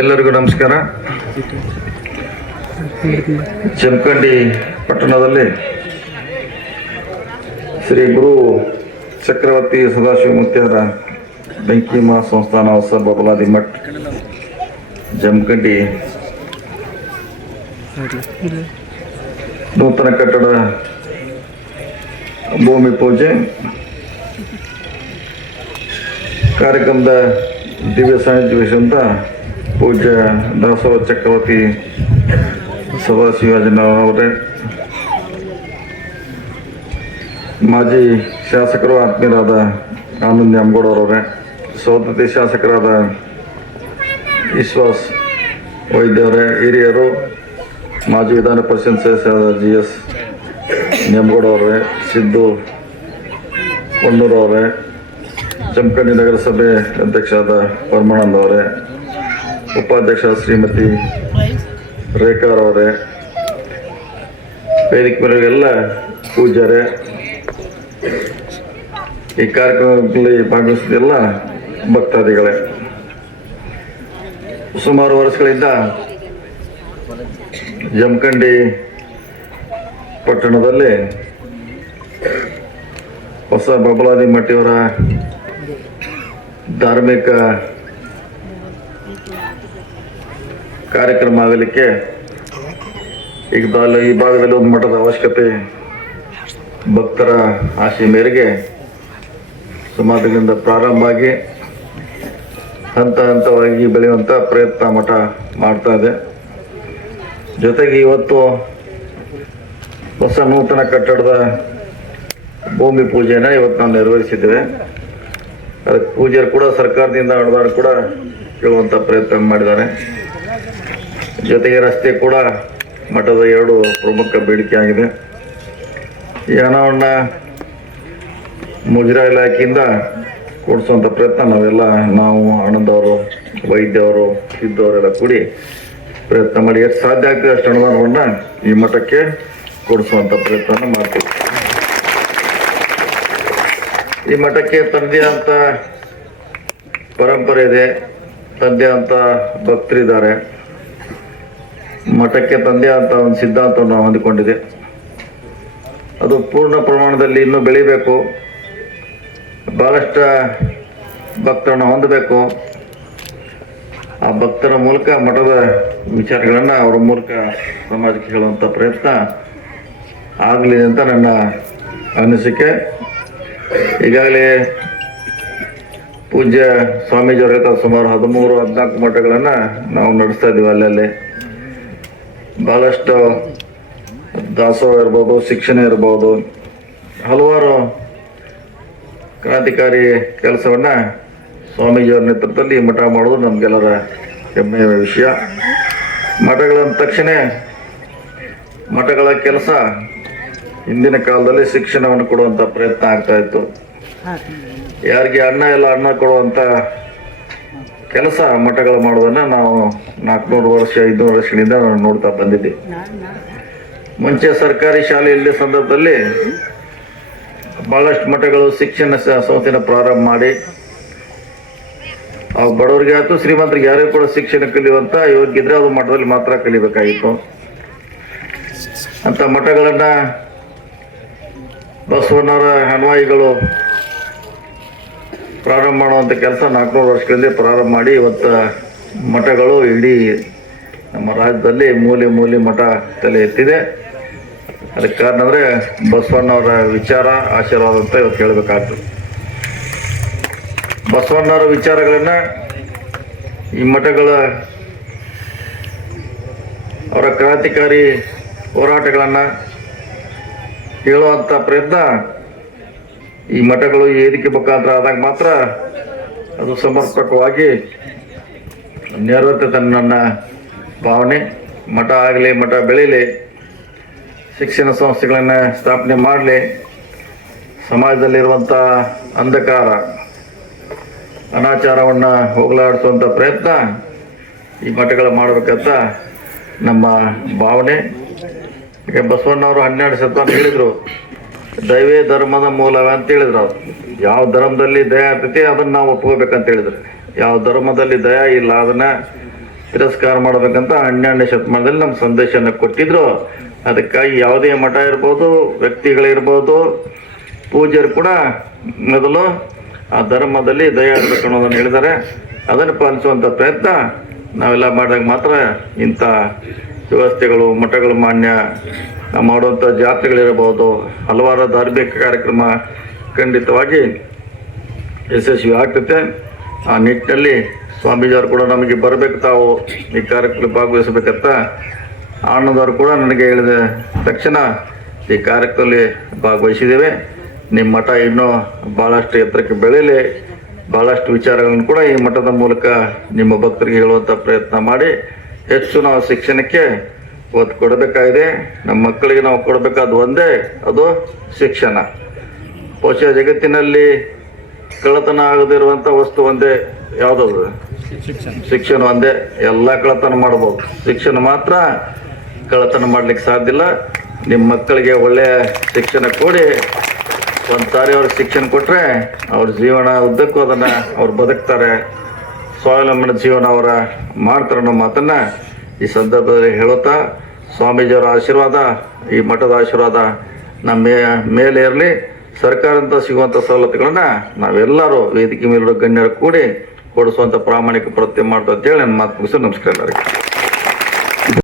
ಎಲ್ಲರಿಗೂ ನಮಸ್ಕಾರ. ಜಮಖಂಡಿ ಪಟ್ಟಣದಲ್ಲಿ ಶ್ರೀ ಗುರು ಚಕ್ರವರ್ತಿ ಸದಾಶಿವಮೂರ್ತಿಯವರ ಬೆಂಕಿ ಮಹಾಸಂಸ್ಥಾನ ಹೊಸ ಬಬಲಾದಿ ಮಠ, ಜಮಖಂಡಿ. ನೂತನ ಕಟ್ಟಡ ಭೂಮಿ ಪೂಜೆ. ಕಾರ್ಯಕ್ರಮದ ದಿವ್ಯ ಸಾನ್ನಿಧ್ಯ ವಹಿಸಿದಂಥ ಪೂಜ್ಯ ದಾಸೋಹ ಚಕ್ರವರ್ತಿ ಸದಾಶಿವಾಜನವರೇ ಮಾಜಿ ಶಾಸಕರು ಆತ್ಮೀಯರಾದ ಆನಂದ್ ನ್ಯಾಮಗೌಡರವರೇ ಸೋದತಿ ಶಾಸಕರಾದ ವಿಶ್ವಾಸ್ ವೈದ್ಯವರೇ, ಹಿರಿಯರು, ಮಾಜಿ ವಿಧಾನ ಪರಿಷತ್ ಸದಸ್ಯರಾದ ಜಿ ಎಸ್ ನ್ಯಾಮಗೌಡರವರೇ ಸಿದ್ದು ಹೊನ್ನೂರವರೇ ಜಮಖಂಡಿ ನಗರಸಭೆ ಅಧ್ಯಕ್ಷರಾದ ಪರಮಾನಂದ್ ಅವರೇ ಉಪಾಧ್ಯಕ್ಷ ಶ್ರೀಮತಿ ರೇಖಾರವರೇ ವೇದಿಕೆ ಮೇಲೆ ಎಲ್ಲ ಪೂಜ್ಯರೇ, ಈ ಕಾರ್ಯಕ್ರಮದಲ್ಲಿ ಭಾಗವಹಿಸಿದ ಎಲ್ಲ ಭಕ್ತಾದಿಗಳೇ. ಸುಮಾರು ವರ್ಷಗಳಿಂದ ಜಮಖಂಡಿ ಪಟ್ಟಣದಲ್ಲಿ ಹೊಸ ಬಬಲಾದಿ ಮಠಿಯವರ ಧಾರ್ಮಿಕ ಕಾರ್ಯಕ್ರಮ ಆಗಲಿಕ್ಕೆ ಈಗ ಈ ಭಾಗದಲ್ಲಿ ಒಂದು ಮಠದ ಅವಶ್ಯಕತೆ ಭಕ್ತರ ಆಶೆ ಮೇರೆಗೆ ಸಮಾಜದಿಂದ ಪ್ರಾರಂಭ ಆಗಿ ಹಂತ ಹಂತವಾಗಿ ಬೆಳೆಯುವಂಥ ಪ್ರಯತ್ನ ಮಠ ಮಾಡ್ತಾ ಇದೆ. ಜೊತೆಗೆ ಇವತ್ತು ಹೊಸ ನೂತನ ಕಟ್ಟಡದ ಭೂಮಿ ಪೂಜೆನ ಇವತ್ತು ನಾವು ನೆರವೇರಿಸಿದ್ದೇವೆ. ಅದಕ್ಕೆ ಪೂಜೆಯರು ಕೂಡ ಸರ್ಕಾರದಿಂದ ಹಣದಾರು ಕೂಡ ಕೇಳುವಂಥ ಪ್ರಯತ್ನ ಮಾಡಿದ್ದಾರೆ. ಜೊತೆಗೆ ರಸ್ತೆ ಕೂಡ ಮಠದ ಎರಡು ಪ್ರಮುಖ ಬೇಡಿಕೆ ಆಗಿದೆ. ಈ ಹಣವನ್ನು ಮುಜರಾ ಇಲಾಖೆಯಿಂದ ಕೊಡಿಸುವಂಥ ಪ್ರಯತ್ನ ನಾವೆಲ್ಲ, ನಾವು, ಆನಂದವರು, ವೈದ್ಯವರು ಇದ್ದವರೆಲ್ಲ ಕೂಡಿ ಪ್ರಯತ್ನ ಮಾಡಿ. ಎಷ್ಟು ಸಾಧ್ಯ ಆಗ್ತದೆ ಅಷ್ಟು ಅನುದಾನವನ್ನು ಈ ಮಠಕ್ಕೆ ಕೊಡಿಸುವಂಥ ಪ್ರಯತ್ನ ಮಾಡ್ತೀವಿ. ಈ ಮಠಕ್ಕೆ ತಂದೆ ಅಂತ ಪರಂಪರೆ ಇದೆ. ತಂದೆ ಅಂತ ಭಕ್ತರಿದ್ದಾರೆ. ಮಠಕ್ಕೆ ತಂದೆ ಅಂತ ಒಂದು ಸಿದ್ಧಾಂತವನ್ನು ಹೊಂದಿಕೊಂಡಿದೆ. ಅದು ಪೂರ್ಣ ಪ್ರಮಾಣದಲ್ಲಿ ಇನ್ನೂ ಬೆಳಿಬೇಕು. ಭಾಳಷ್ಟು ಭಕ್ತರನ್ನು ಹೊಂದಬೇಕು. ಆ ಭಕ್ತರ ಮೂಲಕ ಮಠದ ವಿಚಾರಗಳನ್ನು ಅವರ ಮೂಲಕ ಸಮಾಜಕ್ಕೆ ಹೇಳುವಂಥ ಪ್ರಯತ್ನ ಆಗಲಿ ಅಂತ ನನ್ನ ಅನಿಸಿಕೆ. ಈಗಾಗಲೇ ಪೂಜ್ಯ ಸ್ವಾಮೀಜಿಯವರ ಸುಮಾರು ಹದಿಮೂರು, ಹದಿನಾಲ್ಕು ಮಠಗಳನ್ನು ನಾವು ನಡೆಸ್ತಾ ಇದ್ದೀವಿ ಅಲ್ಲಲ್ಲಿ. ಭಾಳಷ್ಟು ದಾಸೋಹ ಇರ್ಬೋದು ಶಿಕ್ಷಣ ಇರ್ಬೋದು ಹಲವಾರು ಕ್ರಾಂತಿಕಾರಿ ಕೆಲಸವನ್ನು ಸ್ವಾಮೀಜಿಯವರ ನೇತೃತ್ವದಲ್ಲಿ ಮಠ ಮಾಡೋದು ನಮಗೆಲ್ಲರ ಹೆಮ್ಮೆಯ ವಿಷಯ. ಮಠಗಳಂದ ತಕ್ಷಣ ಮಠಗಳ ಕೆಲಸ ಹಿಂದಿನ ಕಾಲದಲ್ಲಿ ಶಿಕ್ಷಣವನ್ನು ಕೊಡುವಂಥ ಪ್ರಯತ್ನ ಆಗ್ತಾ ಇತ್ತು. ಯಾರಿಗೆ ಅನ್ನ ಇಲ್ಲ ಅನ್ನ ಕೊಡುವಂಥ ಕೆಲಸ ಮಠಗಳು ಮಾಡೋದನ್ನ ನಾವು ನಾಲ್ಕುನೂರು ವರ್ಷ, ಐದುನೂರು ವರ್ಷಗಳಿಂದ ನೋಡ್ತಾ ಬಂದಿದ್ದೆ. ಮುಂಚೆ ಸರ್ಕಾರಿ ಶಾಲೆಯಲ್ಲಿ ಸಂದರ್ಭದಲ್ಲಿ ಭಾಳಷ್ಟು ಮಠಗಳು ಶಿಕ್ಷಣ ಸಂಸ್ಥೆನ ಪ್ರಾರಂಭ ಮಾಡಿ, ಆ ಬಡವರಿಗೆ ಆಯ್ತು, ಶ್ರೀಮಂತರಿಗೆ ಯಾರೇ ಕೂಡ ಶಿಕ್ಷಣ ಕಲಿಯುವಂಥ ಯೋಗ್ಯ ಇದ್ರೆ ಅದು ಮಠದಲ್ಲಿ ಮಾತ್ರ ಕಲಿಬೇಕಾಗಿತ್ತು. ಅಂತ ಮಠಗಳನ್ನ ಬಸವಣ್ಣವರ ಅನ್ವಾಯಿಗಳು ಪ್ರಾರಂಭ ಮಾಡುವಂಥ ಕೆಲಸ ನಾಲ್ಕುನೂರು ವರ್ಷಗಳಿಂದ ಪ್ರಾರಂಭ ಮಾಡಿ ಇವತ್ತು ಮಠಗಳು ಇಡೀ ನಮ್ಮ ರಾಜ್ಯದಲ್ಲಿ ಮೂಲೆ ಮೂಲೆ ಮಠ ತಲೆ ಎತ್ತಿದೆ. ಅದಕ್ಕೆ ಕಾರಣ ಅಂದರೆ ಬಸವಣ್ಣವರ ವಿಚಾರ, ಆಶೀರ್ವಾದ ಅಂತ ಇವತ್ತು ಹೇಳಬೇಕಾಗ್ತದೆ. ಬಸವಣ್ಣವರ ವಿಚಾರಗಳನ್ನು ಈ ಮಠಗಳ ಅವರ ಕ್ರಾಂತಿಕಾರಿ ಹೋರಾಟಗಳನ್ನು ಹೇಳುವಂಥ ಪ್ರಯತ್ನ ಈ ಮಠಗಳು ಏರಿಕೆ ಮುಖಾಂತರ ಆದಾಗ ಮಾತ್ರ ಅದು ಸಮರ್ಪಕವಾಗಿ ನೆರವೇರ್ತದೆ ನನ್ನ ಭಾವನೆ. ಮಠ ಆಗಲಿ, ಮಠ ಬೆಳೀಲಿ, ಶಿಕ್ಷಣ ಸಂಸ್ಥೆಗಳನ್ನು ಸ್ಥಾಪನೆ ಮಾಡಲಿ ಸಮಾಜದಲ್ಲಿರುವಂಥ ಅಂಧಕಾರ, ಅನಾಚಾರವನ್ನು ಹೋಗಲಾಡಿಸುವಂಥ ಪ್ರಯತ್ನ ಈ ಮಠಗಳು ಮಾಡಬೇಕಂತ ನಮ್ಮ ಭಾವನೆ. ಬಸವಣ್ಣವರು ಹನ್ನೆರಡು ಶತಮಾನ ಹೇಳಿದರು. ದೈವೇ ಧರ್ಮದ ಮೂಲವೇ ಅಂತ ಹೇಳಿದ್ರು ಅವ್ರು. ಯಾವ ಧರ್ಮದಲ್ಲಿ ದಯ ಇರ್ತೈತಿ ಅದನ್ನು ನಾವು ಒಪ್ಕೋಬೇಕಂತ ಹೇಳಿದ್ರು. ಯಾವ ಧರ್ಮದಲ್ಲಿ ದಯ ಇಲ್ಲ, ಅದನ್ನು ತಿರಸ್ಕಾರ ಮಾಡಬೇಕಂತ ಹನ್ನೆರಡನೇ ಶತಮಾನದಲ್ಲಿ ನಮ್ಮ ಸಂದೇಶನ ಕೊಟ್ಟಿದ್ರು. ಅದಕ್ಕಾಗಿ ಯಾವುದೇ ಮಠ ಇರ್ಬೋದು, ವ್ಯಕ್ತಿಗಳಿರ್ಬೋದು, ಪೂಜ್ಯರು ಕೂಡ ಮೊದಲು ಆ ಧರ್ಮದಲ್ಲಿ ದಯ ಇರಬೇಕು ಅನ್ನೋದನ್ನು ಹೇಳಿದ್ದಾರೆ. ಅದನ್ನು ಪಾಲಿಸುವಂಥ ಪ್ರಯತ್ನ ನಾವೆಲ್ಲ ಮಾಡಿದಾಗ ಮಾತ್ರ ಇಂಥ ವ್ಯವಸ್ಥೆಗಳು, ಮಠಗಳು ಮಾನ್ಯ ಮಾಡುವಂಥ ಜಾತ್ರೆಗಳಿರಬಹುದು. ಹಲವಾರು ಧಾರ್ಮಿಕ ಕಾರ್ಯಕ್ರಮ ಖಂಡಿತವಾಗಿ ಯಶಸ್ವಿ ಆಗ್ತೈತೆ. ಆ ನಿಟ್ಟಿನಲ್ಲಿ ಸ್ವಾಮೀಜಿಯವರು ಕೂಡ ನಮಗೆ ಬರಬೇಕು, ತಾವು ಈ ಕಾರ್ಯಕ್ರಮ ಭಾಗವಹಿಸಬೇಕಂತ ಆನಂದವರು ಕೂಡ ನನಗೆ ಹೇಳಿದ ತಕ್ಷಣ ಈ ಕಾರ್ಯಕ್ರಮದಲ್ಲಿ ಭಾಗವಹಿಸಿದ್ದೇವೆ. ನಿಮ್ಮ ಮಠ ಇನ್ನೂ ಭಾಳಷ್ಟು ಎತ್ತರಕ್ಕೆ ಬೆಳೆಯಲಿ. ಭಾಳಷ್ಟು ವಿಚಾರಗಳನ್ನು ಕೂಡ ಈ ಮಠದ ಮೂಲಕ ನಿಮ್ಮ ಭಕ್ತರಿಗೆ ಹೇಳುವಂಥ ಪ್ರಯತ್ನ ಮಾಡಿ ಹೆಚ್ಚು ನಾವು ಶಿಕ್ಷಣಕ್ಕೆ ಒತ್ತು ಕೊಡಬೇಕಾಗಿದೆ. ನಮ್ಮ ಮಕ್ಕಳಿಗೆ ನಾವು ಕೊಡಬೇಕಾದ ಒಂದೇ ಅದು ಶಿಕ್ಷಣ. ಬಹುಶಃ ಜಗತ್ತಿನಲ್ಲಿ ಕಳ್ಳತನ ಆಗದಿರುವಂಥ ವಸ್ತು ಒಂದೇ ಯಾವುದದು? ಶಿಕ್ಷಣ. ಒಂದೇ ಎಲ್ಲ ಕಳ್ಳತನ ಮಾಡ್ಬೋದು. ಶಿಕ್ಷಣ ಮಾತ್ರ ಕಳ್ಳತನ ಮಾಡ್ಲಿಕ್ಕೆ ಸಾಧ್ಯ ಇಲ್ಲ. ನಿಮ್ಮ ಮಕ್ಕಳಿಗೆ ಒಳ್ಳೆಯ ಶಿಕ್ಷಣ ಕೊಡಿ. ಒಂದು ಸಾರಿ ಅವ್ರಿಗೆ ಶಿಕ್ಷಣ ಕೊಟ್ಟರೆ ಅವ್ರ ಜೀವನ ಉದ್ದಕ್ಕೂ ಅದನ್ನು ಅವ್ರು ಬದುಕ್ತಾರೆ. ಸ್ವಾವಲಂಬನ ಜೀವನ ಅವರ ಮಾಡ್ತಾರೆ ಅನ್ನೋ ಮಾತನ್ನು ಈ ಸಂದರ್ಭದಲ್ಲಿ ಹೇಳುತ್ತಾ ಸ್ವಾಮೀಜಿಯವರ ಆಶೀರ್ವಾದ, ಈ ಮಠದ ಆಶೀರ್ವಾದ ನಮ್ಮ ಮೇಲೆ ಇರಲಿ. ಸರ್ಕಾರದಿಂದ ಸಿಗುವಂಥ ಸವಲತ್ತುಗಳನ್ನ ನಾವೆಲ್ಲರೂ ವೇದಿಕೆ ಮೇಲಿರೋ ಗಣ್ಯರು ಕೂಡಿ ಕೊಡಿಸುವಂಥ ಪ್ರಾಮಾಣಿಕ ಪ್ರಯತ್ನ ಮಾಡ್ತಾ ಅಂತೇಳಿ ನನ್ನ ಮಾತು ಮುಗಿಸು ನಮಸ್ಕಾರ ಎಲ್ಲರಿಗೆ.